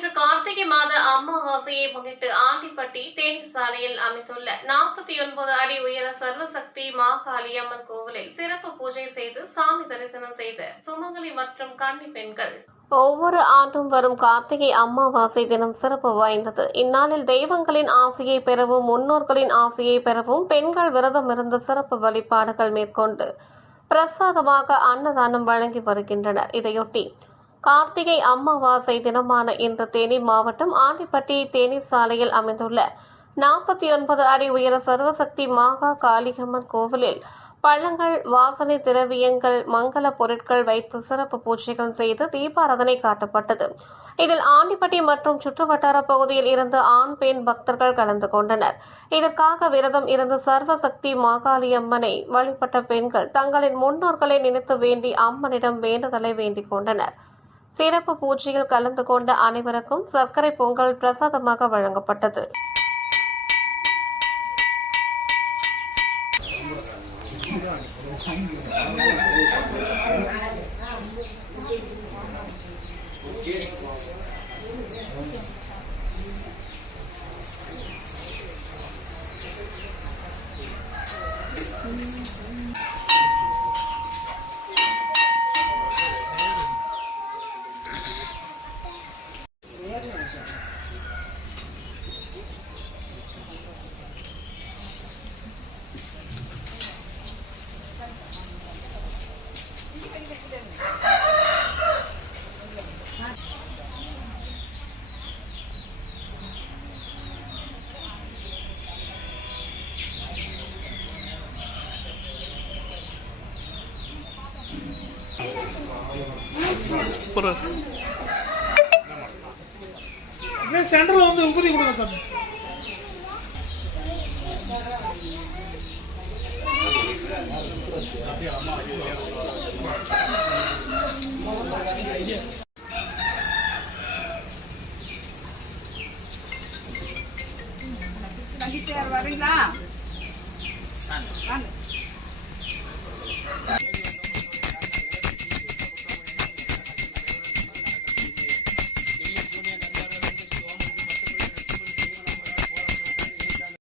இன்று கார்த்திகை மாத அமாவாசையை முன்னிட்டு ஆண்டிப்பட்டி தேனி சாலையில் அமைத்துள்ள நாற்பத்தி ஒன்பது அடி உயர சர்வசக்தி மா அம்மன் கோவிலில் சிறப்பு பூஜை செய்து சாமி தரிசனம் செய்த சுமங்கலி மற்றும் கன்னி பெண்கள். ஒவ்வொரு ஆண்டும் வரும் கார்த்திகை அமாவாசை தினம் சிறப்பு வாய்ந்தது. இந்நாளில் தெய்வங்களின் ஆசையை பெறவும் முன்னோர்களின் ஆசையை பெறவும் பெண்கள் விரதம் இருந்து சிறப்பு வழிபாடுகள் மேற்கொண்டு பிரசாதமாக அன்னதானம் வழங்கி வருகின்றனர். இதையொட்டி கார்த்திகை அமாவாசை தினமான இன்று தேனி மாவட்டம் ஆண்டிப்பட்டி தேனி சாலையில் அமைந்துள்ள நாற்பத்தி ஒன்பது அடி உயர சர்வசக்தி மாகா காளியம்மன் கோவிலில் பழங்கள் வாசனை திரவியங்கள் மங்கள பொருட்கள் வைத்து சிறப்பு பூஜைகள் செய்து தீபாராதனை காட்டப்பட்டது. இதில் ஆண்டிப்பட்டி மற்றும் சுற்றுவட்டார பகுதியில் இருந்து ஆண் பெண் பக்தர்கள் கலந்து கொண்டனர். இதற்காக விரதம் இருந்து சர்வசக்தி மாகாளியம்மனை வழிபட்ட பெண்கள் தங்களின் முன்னோர்களை நினைத்து வேண்டி அம்மனிடம் வேண்டுதலை வேண்டிக் கொண்டனர். சிறப்பு பூஜையில் கலந்து கொண்ட அனைவருக்கும் சர்க்கரை பொங்கல் பிரசாதமாக வழங்கப்பட்டது. சூப்பராக அப்படியே சென்டரில் வந்து உபதி கொடுங்க சார். வரீங்களா?